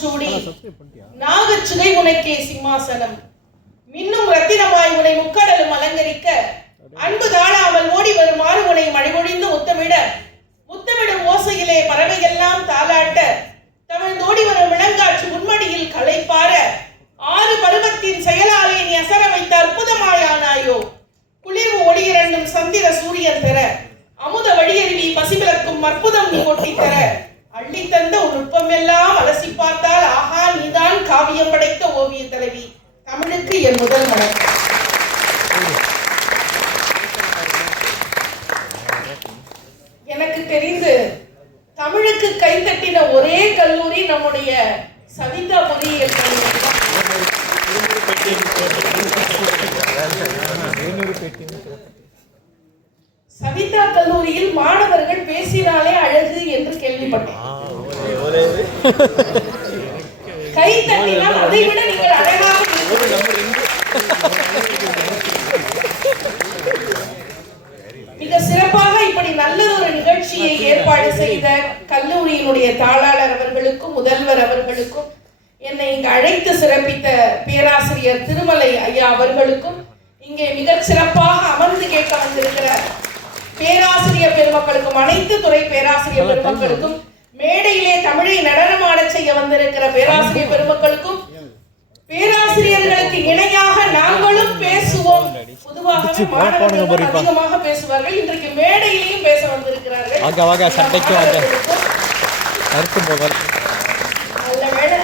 பூச்சூடி நாகச்சுதை உனக்கே சிம்மாசனம் மின்னும் ரத்தினமாய் உனை முக்கடலும் அலங்கரிக்க அன்பு தாழாமல் ஓடி வருமாறு உனை மழைபொழிந்து முத்தமிடும் ஓசையிலே பறவையெல்லாம் தாளாட்ட தவழ்ந்தோடி வரும் விளங்காற்று உன்மடியில் களைப்பார 6 பருவத்தின் செயலாலே நீ அசர வைத்த அற்புதமாயானாயோ குளிர்வு ஒளியிரண்டும் சந்திர சூரியன் தர அமுத வழியருவி பசிவிலக்கும் அற்புதம் நீ கொட்டி தர அள்ளி தந்த உன் நுட்பமெல்லாம் அலசி பார்த்தால் ஆஹா நீதான் காவியம் படைத்த ஓவிய தலைவி தமிழுக்கு என் முதல் வணக்கம். எனக்கு தெரிந்து தமிழுக்கு கைத்தட்டின ஒரே கல்லூரி நம்முடைய சவிதா பொறியியல் கல்லூரி. சவிதா கல்லூரியில் மாணவர்கள் பேசினாலே அழகு என்று கேள்விப்பட்டேன். கை தட்டினால் அதை விட நீங்கள் அழகாக மிக சிறப்பாக இப்படி நல்ல ஒரு நிகழ்ச்சியை ஏற்பாடு செய்த கல்லூரியினுடைய தாளாளர் அவர்களுக்கும் முதல்வர் அவர்களுக்கும் என்னை இங்கு அழைத்து சிறப்பித்த பேராசிரியர் திருமலை ஐயா அவர்களுக்கும் இங்கே மிக சிறப்பாக அமர்ந்து கேட்க வந்திருக்கிற பேராசிரியர் பெருமக்களுக்கும் அனைத்து துறை பேராசிரியர் பெருமக்களுக்கும் மேடையிலே தமிழை நடனமாட செய்ய வந்திருக்கிற பேராசிரியர் பெருமக்களுக்கும் பேராசிரியர்களுக்கு இணையாக நாங்களும் பேசுவோம். பொதுவாகவே மாணவர்கள் அதிகமாக பேசுவார்கள். இன்றைக்கு மேடையிலையும் பேச வந்திருக்கிறார்கள். நல்ல வேளை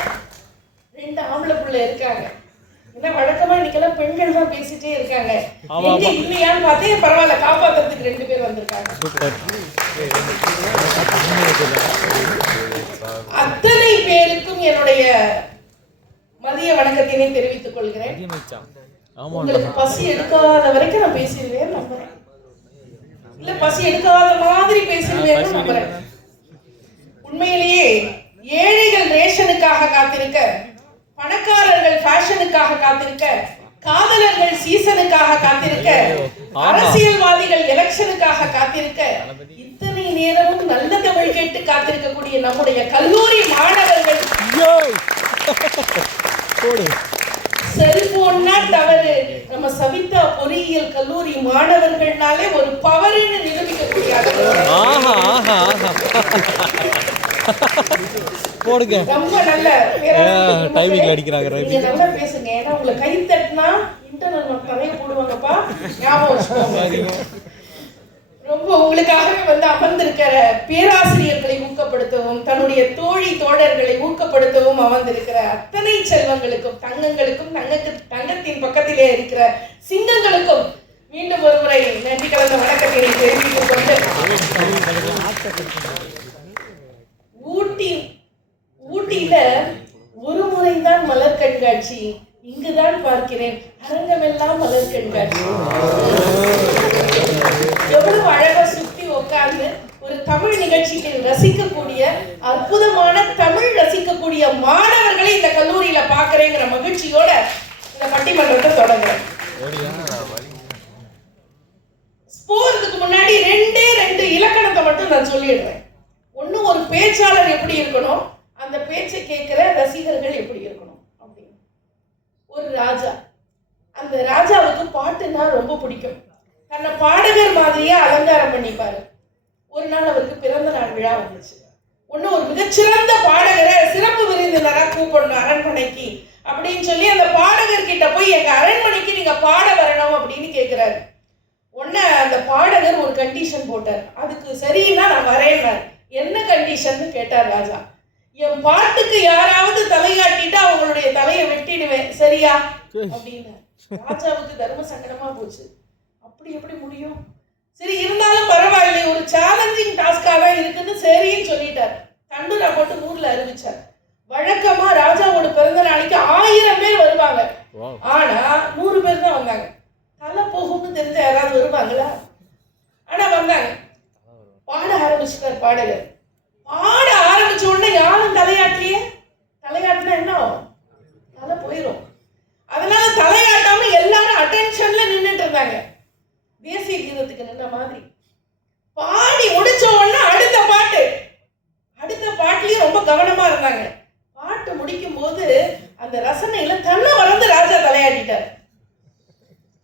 2 ஆம்பளை பிள்ளை இருக்காங்க. ஏன்னா வழக்கமா இன்னைக்கெல்லாம் பெண்கள் தான் பேசிட்டே இருக்காங்க. எங்க இல்லையான்னு பார்த்தே பரவாயில்ல, காப்பாத்துறதுக்கு 2 பேர் வந்திருக்காங்க. அத்தனை பேருக்கும் என்னுடைய மதிய வணக்கத்தினை தெரிவித்துக் கொள்கிறேன். உங்களுக்கு பசி எடுக்காத வரைக்கும் நான் பேசிடுவேன் நம்புறேன். இல்ல பசி எடுக்காத மாதிரி பேசிடுவேன் நம்புறேன். உண்மையிலேயே ஏழைகள் ரேஷனுக்காக காத்திருக்க, பணக்காரர்கள் ஃபேஷனுக்காக காத்திருக்க, காதலர்கள் சீசனுக்காக காத்திருக்க, அரசியல்வாதிகள் எலெக்ஷனுக்காக காத்திருக்க, இத்தனை நேரமும் நல்ல தமிழ் கேட்டு காத்திருக்கக்கூடிய நம்முடைய கல்லூரி மாணவர்கள் செல்போன்னா தவறு, நம்ம சவிதா பொறியியல் கல்லூரி மாணவர்கள்னாலே ஒரு பவர்னு நிரூபிக்கக்கூடிய போடுங்க. ரொம்ப நல்ல டைமிங்ல அடிக்கறாங்க. நீங்க நல்லா பேசுங்க. ஏன்னா உங்களை கை தட்டினா இன்டர்னல் மார்க் நிறைய போடுவாங்கப்பா, ஞாபகம் வச்சுக்கோங்க. ரொம்ப உங்களுக்காகவே வந்து அமர்ந்திருக்கிற பேராசிரியர்களை ஊக்கப்படுத்தவும், தன்னுடைய தோழி தோழர்களை ஊக்கப்படுத்தவும் அமர்ந்திருக்கிற அத்தனை செல்வங்களுக்கும், தங்கங்களுக்கும், தங்கத்தின் பக்கத்திலே இருக்கிற சிங்கங்களுக்கும் மீண்டும் ஒரு முறை நன்றி கலந்த வணக்கத்தினை தெரிவித்துக் கொண்டு, ஊட்டியில ஒரு முறைதான் மலர் கண்காட்சி, இங்குதான் பார்க்கிறேன் அரங்கமெல்லாம் மலர் கண்காட்சி. எவ்வளவு அழகா சுத்தி உட்கார்ந்து ஒரு தமிழ் நிகழ்ச்சிக்கு ரசிக்கக்கூடிய, அற்புதமான தமிழ் ரசிக்கக்கூடிய மாணவர்களை இந்த கல்லூரியில பாக்குறேங்கிற மகிழ்ச்சியோட இந்த பட்டிமன்றத்தை தொடங்குறேன். போறதுக்கு முன்னாடி 2 இலக்கணத்தை மட்டும் நான் சொல்லிடுறேன். ஒண்ணு, ஒரு பேச்சாளர் எப்படி இருக்கணும், அந்த பேச்சை கேட்கிற ரசிகர்கள் எப்படி இருக்கணும் அப்படின்னு. ஒரு ராஜா, அந்த ராஜாவுக்கு பாட்டுன்னா ரொம்ப பிடிக்கும். தன்னை பாடகர் மாதிரியே அலங்காரம் பண்ணிப்பாரு. ஒரு நாள் அவருக்கு பிறந்த நாள் விழா வந்துச்சு. ஒண்ணு, ஒரு மிகச்சிறந்த பாடகரை சிறப்பு விருந்தினரா கூப்பிடணும் அரண்மனைக்கு அப்படின்னு சொல்லி அந்த பாடகர் கிட்ட போய் எங்க அரண்மனைக்கு நீங்க பாட வரணும் அப்படின்னு கேட்கிறாரு. உடனே அந்த பாடகர் ஒரு கண்டிஷன் போட்டார். அதுக்கு சரின்னா நான் வரேன். என்ன கண்டிஷன் கேட்டார் ராஜா. என் பாட்டுக்கு யாராவது தலையாட்டிட்டு அவங்களுடைய தலையை வெட்டிடுவேன், சரியா அப்படின்னு. ராஜாவுக்கு தர்ம சங்கடமா போச்சு. அப்படி எப்படி முடியும்? சரி, இருந்தாலும் பரவாயில்லை, ஒரு சேலஞ்சிங் டாஸ்கா தான் இருக்குன்னு சரின்னு சொல்லிட்டார். தண்டுரா போட்டு ஊர்ல அறிவிச்சார். வழக்கமா ராஜாவோட பிறந்த நாளைக்கு 1000 பேர் வருவாங்க. ஆனா 100 பேர் தான் வந்தாங்க. தலை போகும்னு தெரிஞ்ச யாராவது வருவாங்களா? ஆனா வந்தாங்க. பாட ஆரம்பிச்சுட்டார் பாடகர். பாட ஆரம்பிச்ச உடனே யாரும் தலையாட்டலையே. தலையாட்டினா என்ன ஆகும்? தலை போயிடும். அதனால தலையாட்டாம எல்லாரும் அட்டென்ஷன்ல நின்றுட்டு இருந்தாங்க. தேசிய கீதத்துக்கு நின்ற மாதிரி பாடி முடிச்ச உடனே அடுத்த பாட்டுலயும் ரொம்ப கவனமா இருந்தாங்க. பாட்டு முடிக்கும் போது அந்த ரசனையில தன்னை வளர்ந்து ராஜா தலையாட்டிட்டார்.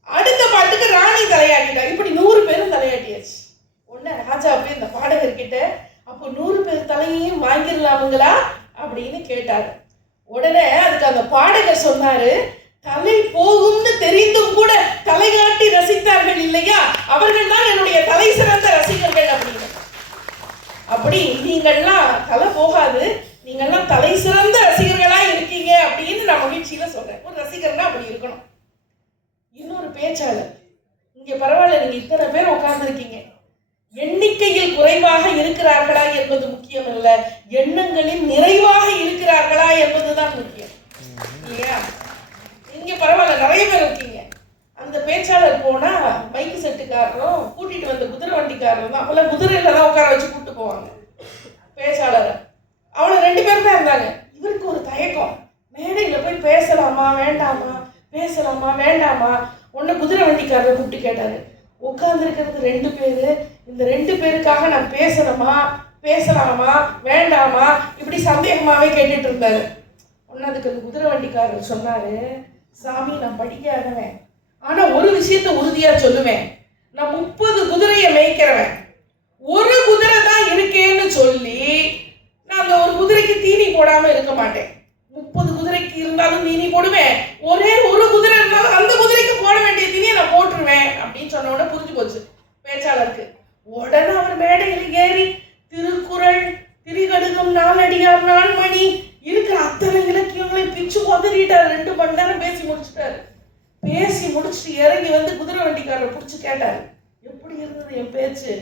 அடுத்த பாட்டுக்கு ராணி தலையாட்டிட்டார். இப்படி 100 பேரும் தலையாட்டியாச்சு. உடனே ராஜா போய் இந்த பாடகர்கிட்ட, அப்போ 100 பேர் தலையையும் வாங்கிடலாமுங்களா அப்படின்னு கேட்டாரு. உடனே அதுக்கு அந்த பாடகர் சொன்னாரு, தலை போகும்னு தெரிந்தும் கூட தலைகாட்டி ரசித்தார்கள் இல்லையா, அவர்கள் தான் என்னுடைய தலை சிறந்த ரசிகர்கள் அப்படின்னு. அப்படி நீங்கள்லாம் தலை போகாது, நீங்கள்லாம் தலை சிறந்த ரசிகர்களா இருக்கீங்க அப்படின்னு நான் மகிழ்ச்சியில சொல்றேன். ஒரு ரசிகர்னா அப்படி இருக்கணும். இன்னொரு பேச்சாளர், இங்க பரவாயில்ல, நீங்க இத்தனை பேர் உட்கார்ந்துருக்கீங்க, எண்ணிக்கையில் குறைவாக இருக்கிறார்களா என்பது முக்கியம் அல்ல, எண்ணங்களில் நிறைவாக இருக்கிறார்களா என்பதுதான் முக்கியம் இல்லையா? இங்க பரவாயில்ல, நிறைய பேர் இருக்கீங்க. அந்த பேச்சாளர் போனா மைக்கு செட்டுக்காரரும் கூட்டிட்டு வந்த குதிரை வண்டிக்காரரும் தான். அப்பெல்லாம் குதிரையில தான் உட்கார வச்சு கூட்டு போவாங்க பேச்சாளரை. அவளை 2 பேர் தான் இருந்தாங்க. இவருக்கு ஒரு தயக்கம், மேடையில போய் பேசலாமா வேண்டாமா, பேசலாமா வேண்டாமா. உன்னை குதிரை வண்டிக்காரரை கூப்பிட்டு கேட்டாரு, உட்கார்ந்துருக்கிறது 2 பேரு, இந்த 2 பேருக்காக நான் பேசணுமா பேசலாமா வேண்டாமா, இப்படி சந்தேகமாவே கேட்டுட்டு இருந்தாரு. உடனே அதுக்கு அந்த குதிரை வண்டிக்காரர் சொன்னாரு, சாமி நான் படிக்காதவன், ஆனா ஒரு விஷயத்த உறுதியா சொல்லுவேன், நான் 30 குதிரையை மேய்க்கிறவன், ஒரு குதிரை தான் இருக்கேன்னு சொல்லி நான் அந்த ஒரு குதிரைக்கு தீனி போடாம இருக்க மாட்டேன். 30 குதிரைக்கு இருந்தாலும் தீனி போடுவேன், ஒரே ஒரு குதிரை இருந்தாலும் அந்த குதிரைக்கு போட வேண்டிய தீனியை நான் போட்டுருவேன் அப்படின்னு சொன்ன உடனே புரிஞ்சு போச்சு பேச்சாளருக்கு. உடனே அவர் மேடையில் ஏறி திருக்குறள், திரிகடுகம், நாலடியார், நான்மணி இருக்கிற அத்தனை இலக்கியங்களையும் பிச்சு உதறிட்டார். 2 மணி நேரம் பேசி முடிச்சுட்டாரு. பேசி முடிச்சுட்டு இறங்கி வந்து குதிரை வண்டிக்காரரை பிடிச்சி கேட்டாரு, எப்படி இருந்தது என் பேச்சு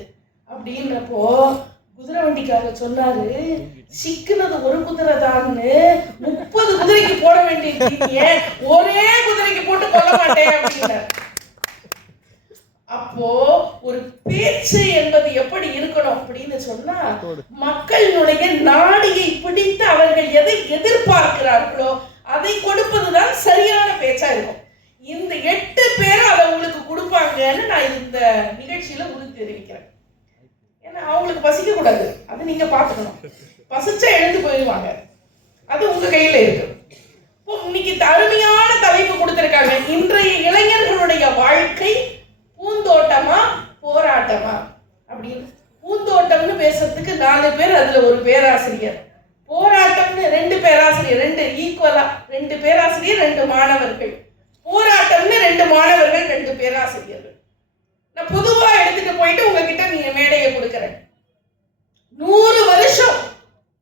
அப்படின்றப்போ குதிரை வண்டிக்காரர் சொன்னாரு, சிக்குனது ஒரு குதிரை தான்னு 30 குதிரைக்கு போட வேண்டிய ஒரே குதிரைக்கு போட்டு கொள்ள மாட்டேன் அப்படின்னாரு. அப்போ ஒரு பேச்சு என்பது எப்படி இருக்கணும் அப்படின்னு சொன்னா, மக்களுடைய நாடியை பிடித்து அவர்கள் எதை எதிர்பார்க்கிறார்களோ அதை கொடுப்பதுதான் சரியான பேச்சா இருக்கும். இந்த 8 பேரும் அதை உங்களுக்கு கொடுப்பாங்கன்னு நான் இந்த நிகழ்ச்சியில உறுதி தெரிவிக்கிறேன். ஏன்னா அவங்களுக்கு பசிக்க கூடாது, அது நீங்க பாத்துக்கணும். பசிச்சா எழுந்து போயிடுவாங்க, அது உங்க கையில இருக்கு. இன்னைக்கு அருமையான தலைப்பு கொடுத்திருக்காங்க, இன்றைய இளைஞர்களுடைய வாழ்க்கை பூந்தோட்டமா போராட்டமா அப்படின்னு. பூந்தோட்டம்னு பேசுறதுக்கு 4 பேர், அதுல ஒரு பேராசிரியர். போராட்டம்னு 2 பேராசிரியர், 2 ஈக்குவலா, 2 பேராசிரியர் 2 மாணவர்கள். போராட்டம்னு 2 மாணவர்கள் 2 பேராசிரியர்கள். நான் பொதுவா எடுத்துட்டு போயிட்டு உங்ககிட்ட நீங்க மேடையை கொடுக்கிறேன். 100 வருஷம்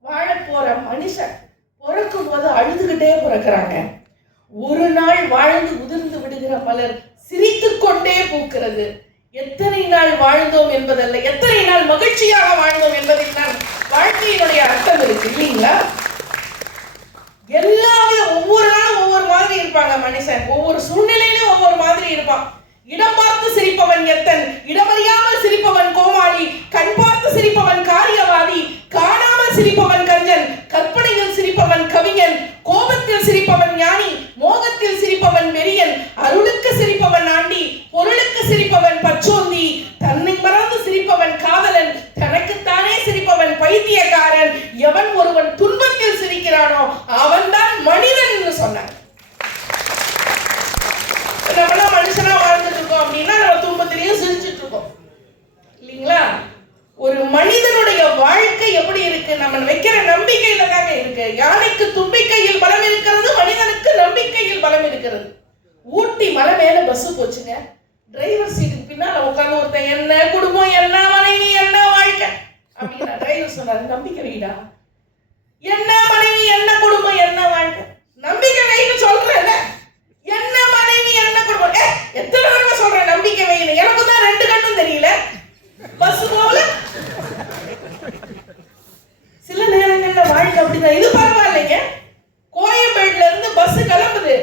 வாழ போற மனுஷன் பிறக்கும் போது அழுதுகிட்டே பிறக்கிறாங்க. ஒரு நாள் வாழ்ந்து உதிர்ந்து விடுகிற மலர் சிரித்துக் கொண்டே பூக்கிறது. எத்தனை நாள் வாழ்ந்தோம் என்பதல்ல, எத்தனை நாள் மகிழ்ச்சியாக வாழ்ந்தோம் என்பதில் தான் வாழ்க்கையினுடைய அர்த்தம் இருக்கு இல்லைங்களா? எல்லாவித ஒவ்வொரு நாளும் ஒவ்வொரு மாதிரி இருப்பாங்க மனுஷன், ஒவ்வொரு சூழ்நிலையிலும் ஒவ்வொரு மாதிரி இருப்பான். இடம் பார்த்து சிரிப்பவன் எத்தன், இடமறியாமல் சிரிப்பவன் கோமாளி, கண் பார்த்து சிரிப்பவன் காரியவாதி, காணாமல் சிரிப்பவன் கஞ்சன், கற்பனையில் சிரிப்பவன் கவிஞன், கோபத்தில் சிரிப்பவன் ஞானி, மோகத்தில் சிரிப்பவன் வெறியன், அருளுக்கு சிரிப்பவன் ஆண்டி, பொருளுக்கு சிரிப்பவன் பச்சோந்தி, தன்னை மறந்து சிரிப்பவன் காதலன், தனக்குத்தானே சிரிப்பவன் பைத்தியக்காரன், எவன் ஒருவன் துன்பத்தில் சிரிக்கிறானோ அவன்தான் மனிதன் சொன்னார். நம்மளாம் மனுஷனா வாழ்ந்துட்டு இருக்கோம் அப்படின்னா நம்ம துன்பத்திலையும் சிரிச்சுட்டு இருக்கோம் இல்லைங்களா? ஒரு மனிதனுடைய வாழ்க்கை எப்படி இருக்கு, நம்ம வைக்கிற நம்பிக்கையில தாங்க இருக்கு. யானைக்கு தும்பிக்கையில் பலம் இருக்கிறது, மனிதனுக்கு நம்பிக்கையில் பலம் இருக்கிறது. ஊட்டி மலை மேல பஸ் போச்சுங்க, டிரைவர் சீட்டுக்கு பின்னால உட்கார்ந்து ஒருத்தன் என்ன குடும்பம், என்ன மனைவி, என்ன வாழ்க்கை அப்படின்னா டிரைவர் சொன்னாரு, நம்பிக்கை வைடா. என்ன மனைவி, என்ன குடும்பம், என்ன வாழ்க்கை, நம்பிக்கை வைன்னு சொல்றேன். என்ன மனைவி, என்ன குடும்பம், எத்தனை தடவை சொல்றேன் நம்பிக்கை வைன்னு. எனக்கு தான் 2 கண்ணும் தெரியல, பஸ் போகல. சில நேரங்கள்ல வாழ்க்கை அப்படிதான். இது பரவாயில்லைங்க, கோயம்பேடுல இருந்து பஸ் கிளம்புது,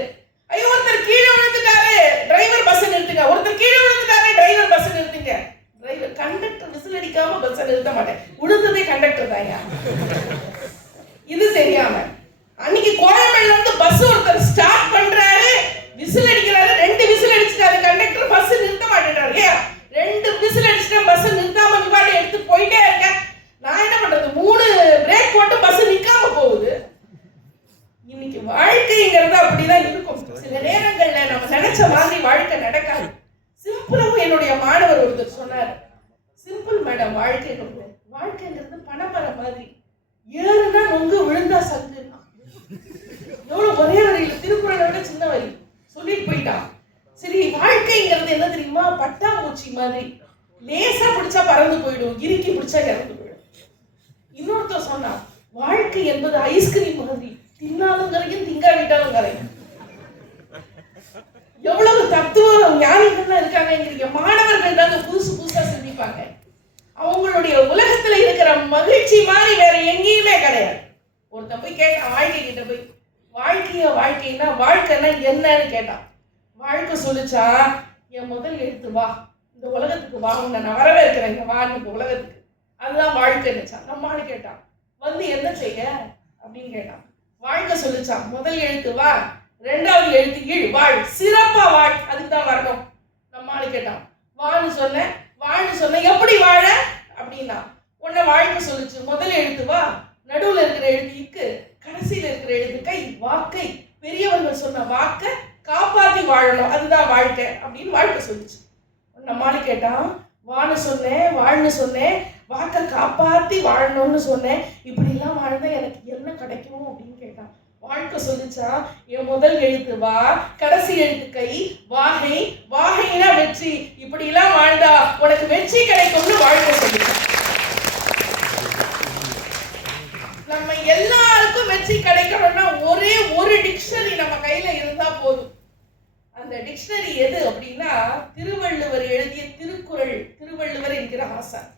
ஐயோ ஒருத்தர் கீழே விழுந்துட்டாரு, டிரைவர் பஸ் நிறுத்துங்க, இன்னைக்கு வாழ்க்கைங்கிறது அப்படிதான் இருக்கும். சில நேரங்கள்ல நம்ம நினைச்ச மாதிரி வாழ்க்கை நடக்காது. சிம்பிளாவும் என்னுடைய மாணவர் ஒருத்தர் சொன்னார், சிம்பிள் மேடம் வாழ்க்கைங்கிறது. வாழ்க்கைங்கிறது பணமரம் மாதிரி, ஏறுனா நொங்கு விழுந்தா சங்கு. எவ்வளவு ஒரே வரியில திருக்குறளை விட சின்ன வரி சொல்லிட்டு போயிட்டான். சரி, வாழ்க்கைங்கிறது என்ன தெரியுமா? பட்டாம்பூச்சி மாதிரி, லேசா பிடிச்சா பறந்து போயிடும், இறுக்கி பிடிச்சா இறந்து போயிடும். இன்னொருத்தர் சொன்னா, வாழ்க்கை என்பது ஐஸ்கிரீம் மாதிரி, தின்னாலும் கரையும் திங்காவிட்டாலும் கரையும். எவ்வளவு தத்துவ ஞானிகள்லாம் இருக்காங்க. மாணவர்கள் தாங்க புதுசு புதுசா சிந்திப்பாங்க. அவங்களுடைய உலகத்துல இருக்கிற மகிழ்ச்சி மாதிரி வேற எங்கேயுமே கிடையாது. ஒருத்தன் போய் கேட்டான் வாழ்க்கை கிட்ட போய், வாழ்க்கைன்னா வாழ்க்கைன்னா என்னன்னு கேட்டான். வாழ்க்கை சொல்லிச்சா, என் முதல் எழுத்து வா, இந்த உலகத்துக்கு வா, உன்னை நான் வரவேற்கிறேன், இங்க வா இந்த உலகத்துக்கு, அதுதான் வாழ்க்கைன்னுச்சா. நம்மான்னு கேட்டான், வந்து என்ன செய்ய அப்படின்னு கேட்டான். வாழ்க்கை சொல்லிச்சான், முதல் எழுத்து வா, ரெண்டாவது எழுத்து கீழ் வாழ், சிறப்பா வாழ், அதுக்கு தான் வரணும். நம்மான்னு கேட்டான். வாழ்னு சொன்ன எப்படி வாழ அப்படின்னா, உன்னை வாழ்க்கை சொல்லிச்சு, முதல் எழுத்து வா, நடுவுல இருக்கிற எழுத்து இக்கு, கடைசியில இருக்கிற எழுத்து கை, வாக்கை, பெரியவர்கள் சொன்ன வாக்க காப்பாத்தி வாழணும், அதுதான் வாழ்க்கை அப்படின்னு வாழ்க்கை சொல்லிச்சு. நம்மான்னு கேட்டான், வாழ்னு சொன்னேன், வாக்க காப்பாத்தி வாழணும்னு சொன்னேன், இப்படி எல்லாம் வாழ்ந்தா எனக்கு என்ன கிடைக்கும் அப்படின்னு கேட்டான். வாழ்க்கை சொல்லிச்சா, என் முதல் எழுத்து வா, கடைசி எழுத்து கை, வாகைனா வெற்றி, இப்படி எல்லாம் வாழ்ந்தா உனக்கு வெற்றி கிடைக்கும்னு வாழ்க்கை சொல்லிச்சான். நம்ம எல்லாருக்கும் வெற்றி கிடைக்கணும்னா ஒரே ஒரு டிக்ஷனரி நம்ம கையில இருந்தா போதும். அந்த டிக்ஷனரி எது அப்படின்னா, திருவள்ளுவர் எழுதிய திருக்குறள். திருவள்ளுவர் என்கிற ஆசான்,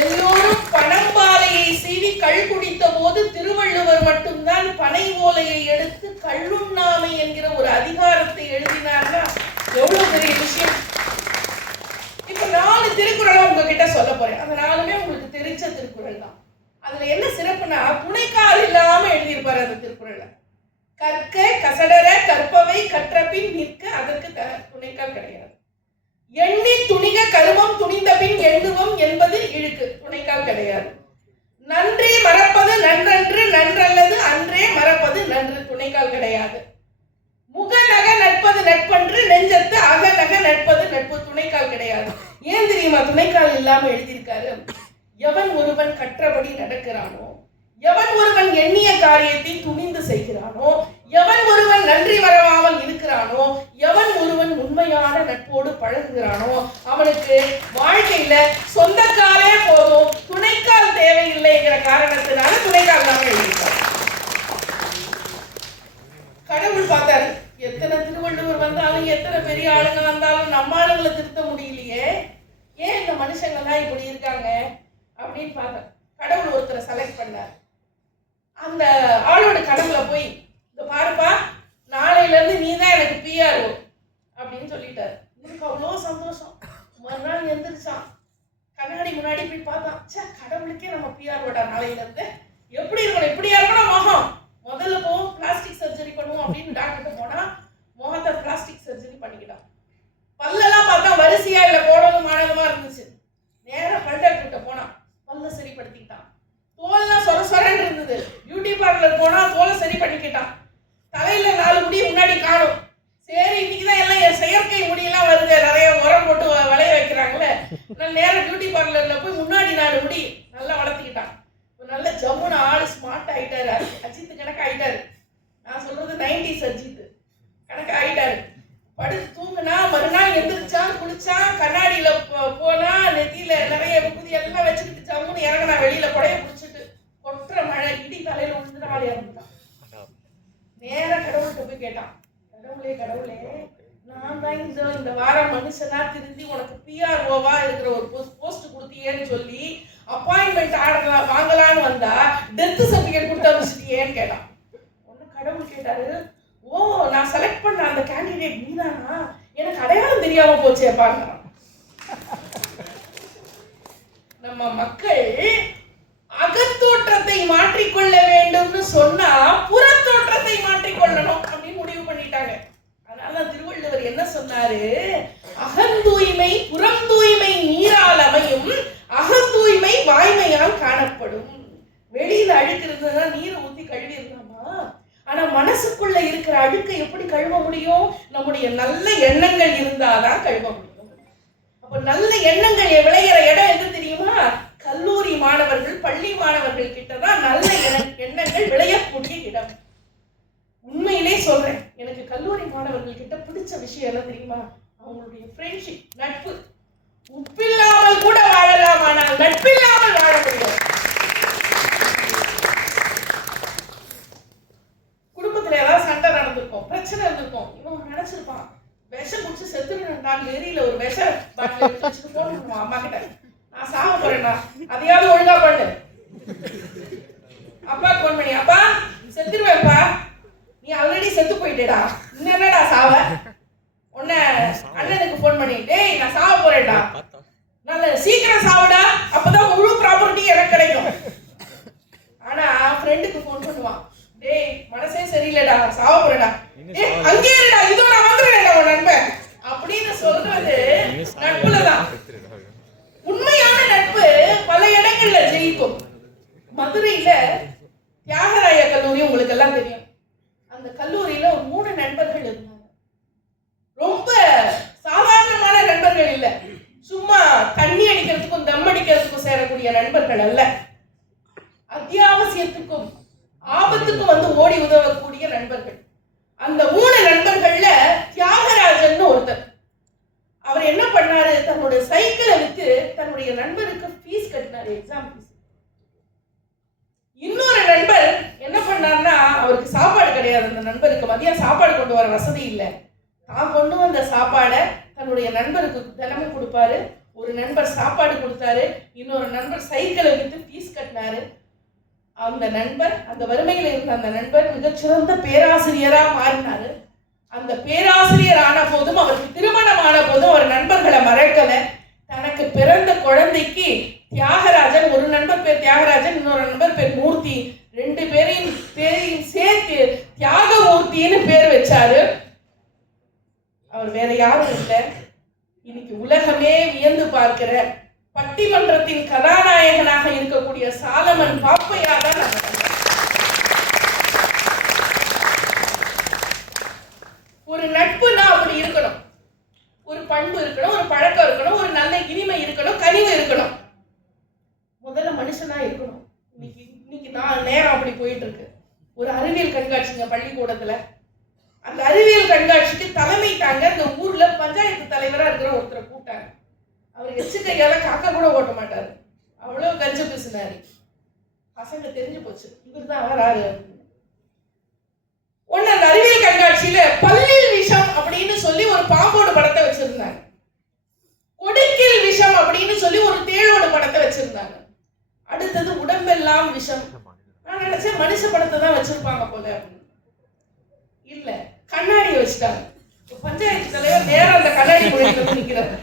எல்லோரும் பணம்பாலையை சீவி கள் குடித்த போது திருவள்ளுவர் மட்டும்தான் பனை ஓலையை எடுத்து கள்ளுண்ணாமை என்கிற ஒரு அதிகாரத்தை எழுதினார்னா எவ்வளவு பெரிய விஷயம். இப்ப 4 திருக்குறளை உங்ககிட்ட சொல்ல போறேன். அந்த 4மே உங்களுக்கு தெரிஞ்ச திருக்குறள் தான். அதுல என்ன சிறப்புனா, துணைக்கால் இல்லாம எழுதியிருப்பாரு அந்த திருக்குறளை. கற்க கசடர கற்பவை கற்றபின் நிற்க, அதற்கு துணைக்கால் கிடையாது. எண்ணி துணிக கருமம் துணிந்த பின் எண்ணுவம் என்பதில் இழுக்கு, துணைக்கால் கிடையாது. நன்றி மறப்பது நன்றன்று, நன்றல்லது அன்றே மறப்பது நன்று, துணைக்கால் கிடையாது. முகநக நட்பது நட்பன்று, நெஞ்சத்து அகநக நட்பது நட்பு, துணைக்கால் கிடையாது. ஏன் தெரியுமா துணைக்கால் இல்லாம எழுதியிருக்காரு? எவன் ஒருவன் கற்றபடி நடக்கிறானோ, எவன் ஒருவன் எண்ணிய காரியத்தை துணிந்து செய்கிறானோ, எவன் ஒருவன் நன்றி மறவாமல் இருக்கிறானோ, எவன் ஒருவன் உண்மையான நட்போடு பழகுகிறானோ, அவனுக்கு வாழ்க்கையில சொந்தக்காலே போதும், துணைக்கால் தேவையில்லைங்கிற காரணத்தினால துணைக்கால் தான் எழுதியிருக்காரு. கடவுள் பார்த்தாரு, எத்தனை திருவள்ளுவர் வந்தாலும் எத்தனை பெரிய ஆளுங்க வந்தாலும் நம்ம ஆளுங்களை திருத்த முடியலையே, ஏன் இந்த மனுஷங்கள்லாம் இப்படி இருக்காங்க அப்படின்னு பார்த்தார். கடவுள் ஒருத்தரை செலக்ட் பண்ணார். அந்த ஆளோட கனவுல போய், இந்த பாருப்பா, நாளையில இருந்து நீ தான் எனக்கு பிஆர்ஓ அப்படின்னு சொல்லிட்டாரு. இவருக்கு அவ்வளோ சந்தோஷம். மறுநாள் எந்திரிச்சான், கண்ணாடி முன்னாடி போய் பார்த்தான். சே, கடவுளுக்கே நம்ம பிஆர்ஓடா நாளையில இருந்து. எப்படி இருக்கணும், இப்படியா இருக்கணும் முகம், முதல்ல போவோம் பிளாஸ்டிக் சர்ஜரி பண்ணுவோம் அப்படின்னு டாக்டர்கிட்ட போனா முகத்தை பிளாஸ்டிக் சர்ஜரி பண்ணிக்கிட்டான். பல்லெல்லாம் பார்த்தா வரிசையா இல்லை, போடணும் மாடகமா இருந்துச்சு. நேரம் பல் டாக்டர்கிட்ட போனான், பல்ல சரிப்படுத்திக்கிட்டான். தோல்லாம் சொரன்னு இருந்தது, பியூட்டி பார்லர் போனா தோலை சரி பண்ணிக்கிட்டான். தலையில 4 முடி முன்னாடி காணும். சரி, இன்னைக்குதான் எல்லாம் என் செயற்கை முடியெல்லாம் வருது, நிறைய உரம் போட்டு வளைய வைக்கிறாங்களே, நேரம் பியூட்டி பார்லர்ல போய் முன்னாடி 4 முடி நல்லா வளர்த்திக்கிட்டான். நல்ல ஜம்முன்னு ஆளு ஸ்மார்ட் ஆயிட்டாரு, அஜித் கணக்கு ஆயிட்டாரு. நான் சொல்றது 90s அஜித் கணக்கு ஆயிட்டாரு. படுத்து தூங்குனா, மறுநாள் எந்திரிச்சான், குளிச்சான், கண்ணாடியில போனா, நெத்தியில நிறைய விபூதி எல்லாம் வச்சுக்கிட்டு ஜம்முன்னு இறங்கினா வெளியில, கொடைய பிடிச்சிட்டு, கொற்ற மழை இடி தலையில விழுந்துட்டு ஆள் இறந்துட்டான். நேரம் கடவுள்கிட்ட போய் கேட்டான், கடவுளே நான் தான் இந்த வாரம் மனுஷனா திருந்தி உனக்கு பிஆர்ஓவா இருக்கிற ஒரு போஸ்ட் கொடுத்தியேன்னு சொல்லி அப்பாயின்மெண்ட் ஆர்டர் வாங்கலான்னு வந்தா டெத் சர்டிபிகேட் கொடுத்து அனுப்பிச்சிட்டியேன்னு கேட்டான். ஒன்னு கடவுள் கேட்டாரு, ஓ நான் செலக்ட் பண்ண அந்த கேண்டிடேட் நீதானா, எனக்கு அடையாளம் தெரியாம போச்சேப்பாங்க. நம்ம மக்கள் அகத்தோற்றத்தை மாற்றிக்கொள்ள வேண்டும்னு சொன்னா புறத்தோற்றத்தை மாற்றிக்கொள்ளணும் அப்படின்னு முடிவு பண்ணிட்டாங்க. அதனால திருவள்ளுவர் என்ன சொன்னாரு, அகந்தூய்மை புறம் தூய்மை நீரால் அமையும், அகந்தூய்மை வாய்மையால் காணப்படும். வெளியில அழுக்கு இருந்ததுன்னா நீரை ஊத்தி கழுவிடலாமா? ஆனா மனசுக்குள்ள இருக்கிற அழுக்கை எப்படி கழுவ முடியும்? நம்முடைய நல்ல எண்ணங்கள் இருந்தாதான் கழுவ முடியும். அப்ப நல்ல எண்ணங்கள் விளையிற இடம் எது தெரியுமா? கல்லூரி மாணவர்கள், பள்ளி மாணவர்கள் கிட்டதான் நல்ல எண்ணங்கள் விளையக்கூடிய இடம். உண்மையிலே சொல்றேன், எனக்கு கல்லூரி மாணவர்கள் கிட்ட பிடிச்ச விஷயம் என்ன தெரியுமா? அவங்களுடைய ஃப்ரெண்ட்ஷிப், நட்பு. உப்பில்லாமல் கூட வாழலாம், ஆனால் நட்பில்லாமல் வாழ முடியும். குடும்பத்துல ஏதாவது சண்டை நடந்திருக்கும், பிரச்சனை இருந்திருக்கும். இவன் நினைச்சிருப்பான் விஷம் குடிச்சு செத்துருந்தான், வெறியில ஒரு விஷ பாட்டில் எடுத்து வச்சுட்டு போன் அம்மா கிட்ட, நான் சாக போறேன்னா அதையாவது ஒழுங்கா பண்ணு. அப்பா போன் பண்ணி, அப்பா செத்துருவேன்ப்பா, நீ ஆல்ரெடி செத்து போயிட்டேடா, என்னடா சாவ? உன்ன அண்ணனுக்கு போன் பண்ணி, டேய் நான் சாவ போறேன்டா, நல்ல சீக்கிரம் சாவுடா, அப்பதான் முழு ப்ராப்பர்ட்டி எனக்கு கிடைக்கும். ஆனா ஃப்ரெண்டுக்கு போன் பண்ணுவான், டேய் மனசே சரியில்லைடா, சாவ போறேடா, அங்கே இருடா, இதோ நான் வந்துடுறேன்டா உன் நண்பன் அப்படின்னு சொல்றது நட்புலதான். உண்மையான நட்பு பல இடங்கள்ல ஜெயிக்கும். மதுரையில தியாகராய கல்லூரி உங்களுக்கு எல்லாம் தெரியும். அந்த கல்லூரியில ஒரு 3 நண்பர்கள் இருந்தாங்க. ரொம்ப சாதாரணமான நண்பர்கள் இல்ல, சும்மா தண்ணி அடிக்கிறதுக்கும் தம் அடிக்கிறதுக்கும் சேரக்கூடிய நண்பர்கள் அல்ல. அத்தியாவசியத்துக்கும் ஆபத்துக்கும் வந்து ஓடி உதவக்கூடிய நண்பர்கள். அந்த 3 நண்பர்கள்ல தியாகராஜன் ஒருத்தர். அவர் என்ன பண்ணாரு, தன்னுடைய சைக்கிளை வித்து தன்னுடைய நண்பருக்கு ஃபீஸ் கட்டினாரு, எக்ஸாம் ஃபீஸ். இன்னொரு நண்பர் என்ன பண்ணார்னா, அவருக்கு சாப்பாடு கிடையாது, அந்த நண்பருக்கு மதியம் சாப்பாடு கொண்டு வர வசதி இல்லை. தான் கொண்டு வந்த சாப்பாடை தன்னுடைய நண்பருக்கு தினமும் கொடுப்பாரு. ஒரு நண்பர் சாப்பாடு கொடுத்தாரு, இன்னொரு நண்பர் சைக்கிளை வித்து ஃபீஸ் கட்டினாரு. அந்த நண்பர், அந்த வறுமையில் இருந்த அந்த நண்பர் மிகச்சிறந்த பேராசிரியரா மாறினாரு. அந்த பேராசிரியர் ஆன போதும், அவருக்கு திருமணம் ஆன போதும் அவர் நண்பர்களை மறக்கல. தனக்கு பிறந்த குழந்தைக்கு தியாகராஜன், ஒரு நண்பர் பேர் தியாகராஜன், இன்னொரு நண்பர் பேர் மூர்த்தி, 2 பேரையும் சேர்த்து தியாகமூர்த்தின்னு பேர் வச்சாரு. அவர் வேற யாரும் இல்லை, இன்னைக்கு உலகமே வியந்து பார்க்கிற பட்டிமன்றத்தின் கதாநாயகனாக இருக்கக்கூடிய சாலமன் பாப்பையா தான் நம்ம. ஒரு நட்புனா அப்படி இருக்கணும், ஒரு பண்பு இருக்கணும், ஒரு பழக்கம் இருக்கணும், ஒரு நல்ல இனிமை இருக்கணும், கனிவு இருக்கணும். முதல்ல மனுஷனா இருக்கணும். இன்னைக்கு நான் நேரம் அப்படி போயிட்டு இருக்கு. ஒரு அறிவியல் கண்காட்சிங்க பள்ளிக்கூடத்துல. அந்த அறிவியல் கண்காட்சிக்கு தலைமை தாங்க இந்த ஊர்ல பஞ்சாயத்து தலைவரா இருக்கிற ஒருத்தரை கூட்டாங்க. அவர் எச்சு கையால காக்கா கூட ஓட்ட மாட்டாரு, அவ்வளவு கஞ்ச பேசினாரு. பசங்க தெரிஞ்சு போச்சு இவர் தான் வராரு. ஒன்னு அந்த அறிவியல் கண்காட்சியில பல்லில் விஷம் அப்படின்னு சொல்லி ஒரு பாம்போட படத்தை வச்சிருந்தாங்க, கொடுக்கில் விஷம் அப்படின்னு சொல்லி ஒரு தேளோட படத்தை வச்சிருந்தாங்க. அடுத்தது உடம்பெல்லாம் விஷம். நான் நினைச்சேன் மனுஷ படத்தை தான் வச்சிருப்பாங்க போல அப்படின்னு. இல்ல, கண்ணாடியை வச்சுட்டாங்க. பஞ்சாயத்து தலைவர் நேரம் அந்த கண்ணாடி முறையில் நிற்கிறார்.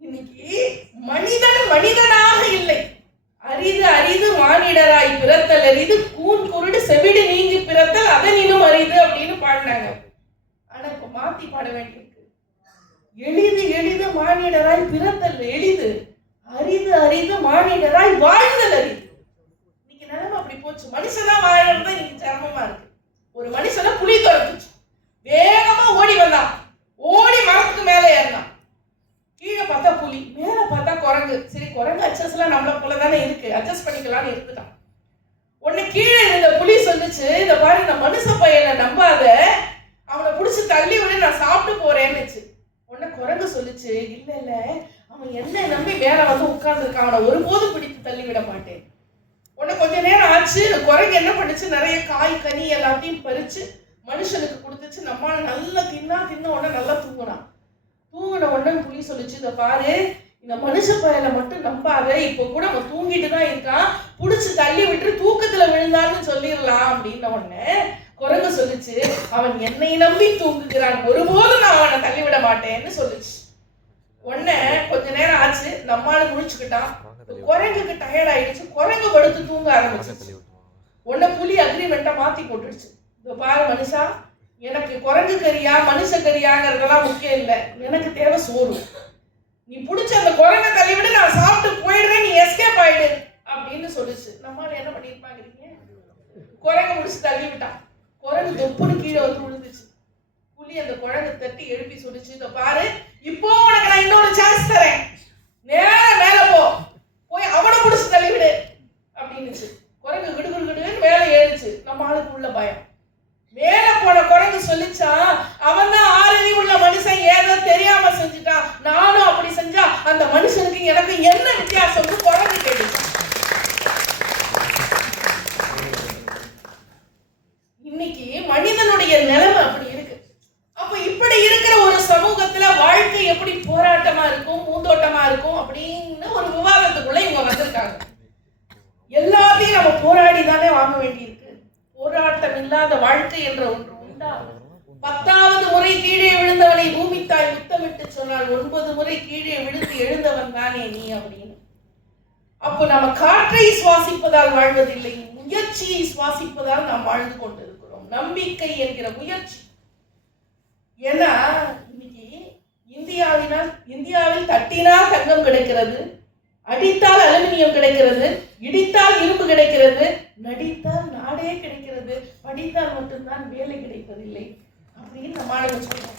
இன்னைக்கு மனிதன் மனிதனாக இல்லை, அரிது அரிது மானிடராய் பிறத்தல் அரிது, கூன் குருடு செவிடு நீங்கி பிறத்தல் அதனினும் அரிது அப்படின்னு பாடினாங்க. ஆனா இப்ப மாத்தி பாட வேண்டியிருக்கு. எளிது எளிது மானிடராய் பிறத்தல் எளிது, அரிது அரிது மானிடராய் வாழ்ந்தல் அரிது. இன்னைக்கு நிலைமை அப்படி போச்சு. மனுஷனா வாழறது இன்னைக்கு சிரமமா இருக்கு. ஒரு மனுஷனை புலி துரத்துச்சு, வேகமா ஓடி வந்தான், ஓடி மரத்துக்கு மேல ஏறினான். கீழே பார்த்தா புலி, மேல பார்த்தா குரங்கு. சரி, குரங்கு அட்ஜஸ்ட் எல்லாம் நம்மள போலதானே இருக்கு, அட்ஜஸ்ட் பண்ணிக்கலாம்னு இருந்துட்டான். உடனே கீழே இருந்த புலி சொல்லுச்சு, இத பாரு, இந்த மனுஷ பையனை நம்பாத, அவனை புடிச்சு தள்ளி விட, நான் சாப்பிட்டு போறேன்னுச்சு. உடனே குரங்கு சொல்லுச்சு, இல்ல இல்ல, அவன் என்ன நம்பி மேல வந்து உட்கார்ந்து இருக்கான், அவனை ஒருபோதும் பிடித்து தள்ளி விட மாட்டேன். உடனே கொஞ்ச நேரம் ஆச்சு, குரங்கு என்ன பண்ணுச்சு, நிறைய காய் கனி எல்லாத்தையும் பறிச்சு மனுஷனுக்கு கொடுத்துச்சு. நம்மால நல்லா தின்ன உடனே நல்லா தூங்கினான். தூங்கின உடனே புலி சொல்லிச்சு, இதை பாரு, இந்த மனுஷ பயலை மட்டும் நம்பாத, இப்போ கூட அவன் தூங்கிட்டு தான் இருக்கான், புடிச்சு தள்ளி விட்டு தூக்கத்துல விழுந்தான்னு சொல்லிடலாம் அப்படின்ன உடனே குரங்கு சொல்லிச்சு, அவன் என்னை நம்பி தூங்குகிறான், ஒருபோதும் நான் அவனை தள்ளிவிட மாட்டேன்னு சொல்லிச்சு. உடனே கொஞ்ச நேரம் ஆச்சு, நம்மால முழிச்சுக்கிட்டான். குரங்குக்கு டயர்ட் ஆயிடுச்சு, குரங்கு படுத்து தூங்க ஆரம்பிச்சிச்சு. உடனே புலி அக்ரிமெண்ட்டை மாத்தி போட்டுடுச்சு, இதோ பாரு மனுஷா, எனக்கு குரங்கு கறியா மனுஷ கறியாங்கிறதெல்லாம் முக்கியம் இல்லை, எனக்கு தேவை சோறு. நீ பிடிச்ச அந்த குரங்கை தள்ளி விட, நான் சாப்பிட்டு போயிடுறேன், நீ எஸ்கேப் ஆயிடு அப்படின்னு சொல்லுச்சு. நம்மளால என்ன பண்ணிருப்பாங்க, குரங்கு முடிச்சு தள்ளி விட்டான். குரங்கு தொப்புன்னு கீழே வந்து விழுந்துச்சு. புலி அந்த குரங்கு தட்டி எழுப்பி சொல்லிச்சு, இதை பாரு, இப்போ உனக்கு நான் இன்னொரு சான்ஸ் தரேன், நேர மேல போய் அவனை முடிச்சு தள்ளி விடு அப்படின்னுச்சு. குரங்கு கிடுகிடுன்னு மேல ஏறிச்சு. நம்ம ஆளுக்கு உள்ள பயம். மேல போன குரங்கு சொல்லிச்சா, அவன் தான் 6 அறிவு உள்ள மனுஷன், ஏதோ தெரியாம செஞ்சுட்டான், நானும் அப்படி செஞ்சா அந்த மனுஷனுக்கு எனக்கு என்ன வித்தியாசம்னு குரங்கு கேட்டுச்சான். இன்னைக்கு மனிதனுடைய நிலைமை அப்படி இருக்கு. அப்ப இப்படி இருக்கிற ஒரு சமூகத்துல வாழ்க்கை எப்படி போராட்டமா இருக்கும், பூந்தோட்டமா இருக்கும் அப்படின்னு ஒரு விவாதத்துக்குள்ள இவங்க வந்திருக்காங்க. எல்லாத்தையும் நம்ம போராடி தானே வாங்க வேண்டியிருக்கு. போராட்டம் இல்லாத வாழ்க்கை என்ற ஒன்று உண்டா? 10வது முறை கீழே விழுந்தவனை பூமி தாய் முத்தமிட்டு சொன்னால் 9 முறை கீழே விழுந்து எழுந்தவன் தானே நீ அப்படின்னு. அப்போ நம்ம காற்றை சுவாசிப்பதால் வாழ்வதில்லை, முயற்சியை சுவாசிப்பதால் நாம் வாழ்ந்து கொண்டிருக்கிறோம். நம்பிக்கை என்கிற முயற்சி. ஏன்னா இன்னைக்கு இந்தியாவில் தட்டினால் தங்கம் கிடைக்கிறது, அடித்தால் அலுமினியம் கிடைக்கிறது, இடித்தால் இரும்பு கிடைக்கிறது, நடித்தால் நாடே கிடைக்கிறது, படித்தால் மட்டும்தான் வேலை கிடைப்பதில்லை அப்படின்னு நம்ம ஆளுங்க சொல்றோம்.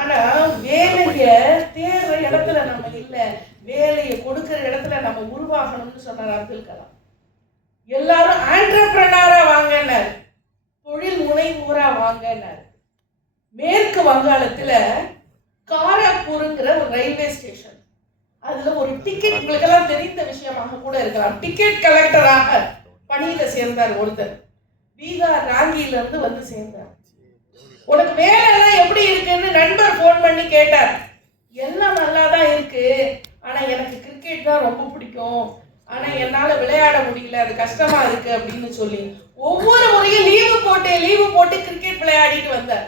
ஆனா வேலைய தேடுற இடத்துல நம்ம இல்ல, வேலையை கொடுக்கிற இடத்துல நம்ம உருவாகணும்னு சொன்னார் அப்துல் கலாம். எல்லாரும் ஆண்டர்பிரனரா வாங்கினார், தொழில் முனைவோரா வாங்கினார். மேற்கு வங்காளத்துல காரக்பூருங்கிற ஒரு ரயில்வே ஸ்டேஷன், அதுல ஒரு டிக்கெட், உங்களுக்கு எல்லாம் தெரிந்த விஷயமாக கூட இருக்கலாம், டிக்கெட் கலெக்டராக பணியில சேர்ந்தார் ஒருத்தர். பீகார் ராங்கியில இருந்து வந்து சேர்ந்தார். உனக்கு வேலை எல்லாம் எப்படி இருக்குன்னு நண்பர் போன் பண்ணி கேட்டார். எல்லாம் நல்லா தான் இருக்கு, ஆனா எனக்கு கிரிக்கெட் தான் ரொம்ப பிடிக்கும், ஆனா என்னால விளையாட முடியல, அது கஷ்டமா இருக்கு அப்படின்னு சொல்லி ஒவ்வொரு முறையும் லீவு போட்டு கிரிக்கெட் விளையாடிட்டு வந்தார்.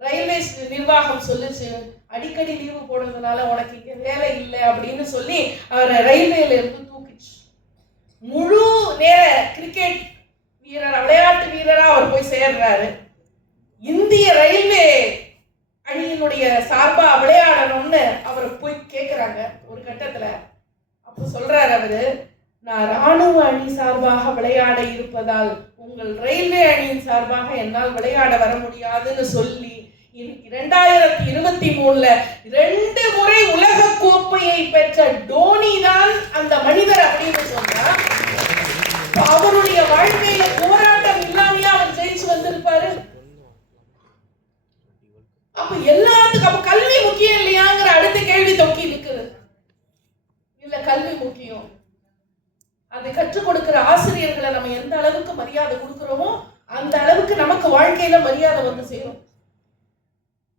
ரயில்வே நிர்வாகம் சொல்லுச்சு, அடிக்கடி லீவு போடுறதுனால உனக்கு இங்க வேலை இல்லை அப்படின்னு சொல்லி அவரை ரயில்வேல இருந்து தூக்கிச்சு. முழு நேர கிரிக்கெட் வீரர், விளையாட்டு வீரரா அவர் போய் சேர்றாரு. இந்திய ரயில்வே அணியினுடைய சார்பா விளையாடணும்னு அவரை போய் கேட்கிறாங்க ஒரு கட்டத்துல. அப்ப சொல்றாரு அவரு, நான் ராணுவ அணி சார்பாக விளையாட இருப்பதால் உங்கள் ரயில்வே அணியின் சார்பாக என்னால் விளையாட வர முடியாதுன்னு சொல்லி 2023 2 முறை உலக கோப்பையை பெற்ற டோனி தான் அந்த மனிதர் அப்படின்னு சொன்னா, அவருடைய வாழ்க்கையில போராட்டம் இல்லாமையா அவர் ஜெயிச்சு வந்திருப்பாரு. அப்ப எல்லாத்துக்கும் அப்ப கல்வி முக்கியம் இல்லையாங்கிற அடுத்த கேள்வி தொக்கி இருக்குது. இல்ல, கல்வி முக்கியம். அதை கற்றுக் கொடுக்கிற ஆசிரியர்களை நம்ம எந்த அளவுக்கு மரியாதை கொடுக்கிறோமோ அந்த அளவுக்கு நமக்கு வாழ்க்கையில மரியாதை வந்து சேரும்.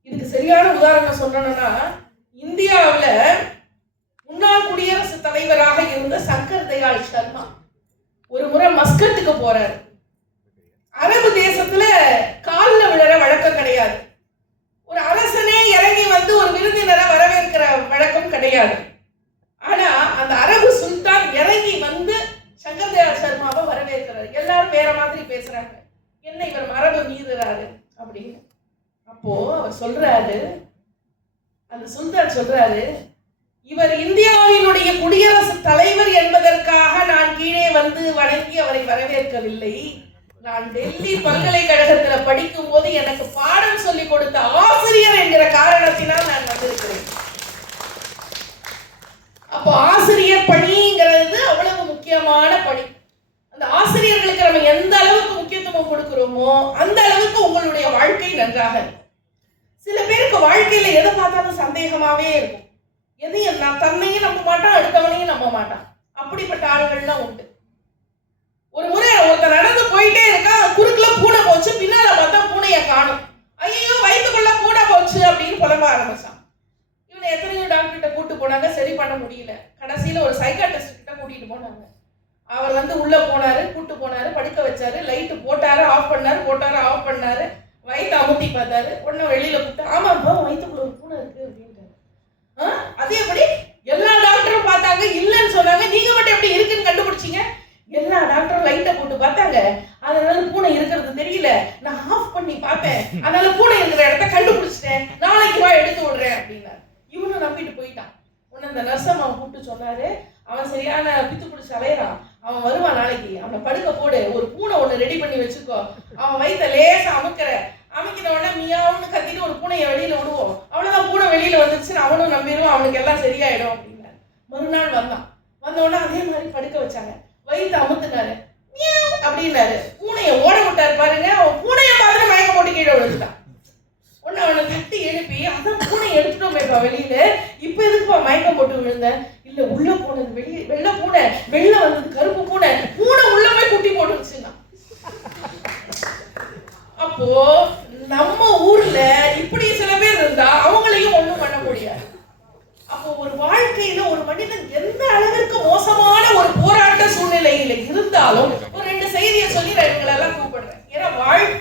இதுக்கு சரியான உதாரணம் சொன்னோம்னா, இந்தியாவில் முன்னாள் குடியரசுத் தலைவராக இருந்த சங்கர் தயாள் சர்மா ஒரு முறை மஸ்கட்டுக்கு போறாரு. அரபு தேசத்துல கால்ல விழற வழக்கம் கிடையாது. ஒரு அரசனே இறங்கி வந்து ஒரு விருந்தினரை வரவேற்கிற வழக்கம் கிடையாது. ஆனா அந்த அரபு சுல்தான் இறங்கி வந்து சங்கர் தயாள் சர்மாவை வரவேற்கிறாரு. எல்லாரும் வேற மாதிரி பேசுறாங்க, என்ன இவர் மரபு மீறுறாரு அப்படின்னு. அப்போ அவர் சொல்றாரு, அந்த சுல்தான் சொல்றாரு, இவர் இந்தியாவினுடைய குடியரசுத் தலைவர் என்பதற்காக நான் கீழே வந்து வணங்கி அவரை வரவேற்கவில்லை. நான் டெல்லி பல்கலைக்கழகத்துல படிக்கும் போது எனக்கு பாடம் சொல்லி கொடுத்த ஆசிரியர் என்கிற காரணத்தினால் நான் வந்திருக்கிறேன். அப்போ ஆசிரியர் பணிங்கிறது அவ்வளவு முக்கியமான பணி. அந்த ஆசிரியர்களுக்கு நம்ம எந்த அளவுக்கு முக்கியத்துவம் கொடுக்கிறோமோ அந்த அளவுக்கு உங்களுடைய வாழ்க்கை நன்றாக இருக்கும். சில பேருக்கு வாழ்க்கையில எதை பார்த்தாலும் சந்தேகமாவே இருக்கும். எதையும் நான் தன்னையும் நம்ப மாட்டான், அடுத்தவனையும் நம்ப மாட்டான். அப்படிப்பட்ட ஆளுகள்லாம் உண்டு. ஒரு முறை ஒருத்தர் நடந்து போயிட்டே இருக்கா, குறுக்குல பூனை போச்சு, பின்னால பார்த்தா பூனைய காணும். ஐயோ, வயிற்றுக்குள்ள பூனை போச்சு அப்படின்னு புலம்ப ஆரம்பிச்சான். இவனை எத்தனையோ டாக்டர்கிட்ட கூட்டு போனாங்க, சரி பண்ண முடியல. கடைசியில ஒரு சைக்காட்ரிஸ்ட் கிட்ட கூட்டிட்டு போனாங்க. அவர் வந்து உள்ள போனாரு, கூட்டு போனாரு, படுக்க வச்சாரு, லைட்டு போட்டாரு, ஆஃப் பண்ணாரு, போட்டாரு, ஆஃப் பண்ணாரு, வயிற்று அமுத்தி பார்த்தாரு. உடனே வெளியில கூப்பிட்டு, ஆமாப்பா வயிற்றுக்குள்ள ஒரு பூனை இருக்கு அப்படின்ட்டு. அது எப்படி? எல்லா டாக்டரும் பார்த்தாங்க, இல்லைன்னு சொன்னாங்க, நீங்க மட்டும் எப்படி இருக்குன்னு கண்டுபிடிச்சீங்க? எல்லா டாக்டரும் லைட்டை போட்டு பார்த்தாங்க, அதனால பூனை இருக்கிறது தெரியல, நான் ஆஃப் பண்ணி பார்த்தேன், அதனால பூனை இருக்கிற இடத்த கண்டுபிடிச்சிட்டேன், நாளைக்கு வா எடுத்து விடுறேன் அப்படின்னா. இவனும் நம்பிட்டு போயிட்டான். உடனே அந்த நர்சம்மாவை கூப்பிட்டு சொன்னாங்க, நேரம், அவன் வருவான் நாளைக்கு, அவனை படுக்க போடு, ஒரு பூனை ஒண்ணு ரெடி பண்ணி வச்சுக்கோ, அவன் வயிற்ற லேசா அமைக்கிற உடனே மியாவுன்னு கத்திட்டு ஒரு பூனையை வெளியில விடுவோம், அவ்வளவுதான், பூனை வெளியில வந்துருச்சுன்னு அவனும் நம்பிடுவான், அவனுக்கு எல்லாம் சரியாயிடும் அப்படின்னாரு. மறுநாள் வந்த உடனே அதே மாதிரி படுக்க வச்சாங்க, வயிற்று அமுத்துனாரு, அப்படின்னாரு, பூனையை ஓட விட்டாரு பாருங்க, அவன் பூனையை பார்த்துட்டு மயக்க போட்டு கீழே விழுந்துட்டான். ஒன்னு அவனை தட்டி எழுப்பி, அதான் பூனை எடுத்துட்டோமேப்பா வெளியில, இப்ப எதுக்குப்பா மயக்கம் போட்டு விழுந்த? இல்ல உள்ள போனது வெள்ளை பூனை, வெளில வந்தது கருப்பு பூனை, பூனை உள்ள போய் குட்டி போட்டுருச்சுன்னா. அப்போ நம்ம ஊர்ல இப்படி சில பேர் இருந்தா அவங்களையும் ஒண்ணும் பண்ண முடியாது. அப்போ ஒரு வாழ்க்கையில ஒரு மனிதன் எந்த அளவிற்கு மோசமான ஒரு போராட்ட சூழ்நிலையில இருந்தாலும் ஒரு 2 செய்தியை சொல்லி நான் இவங்களை எல்லாம் கூப்பிடுறேன். ஏன்னா வாழ்க்கை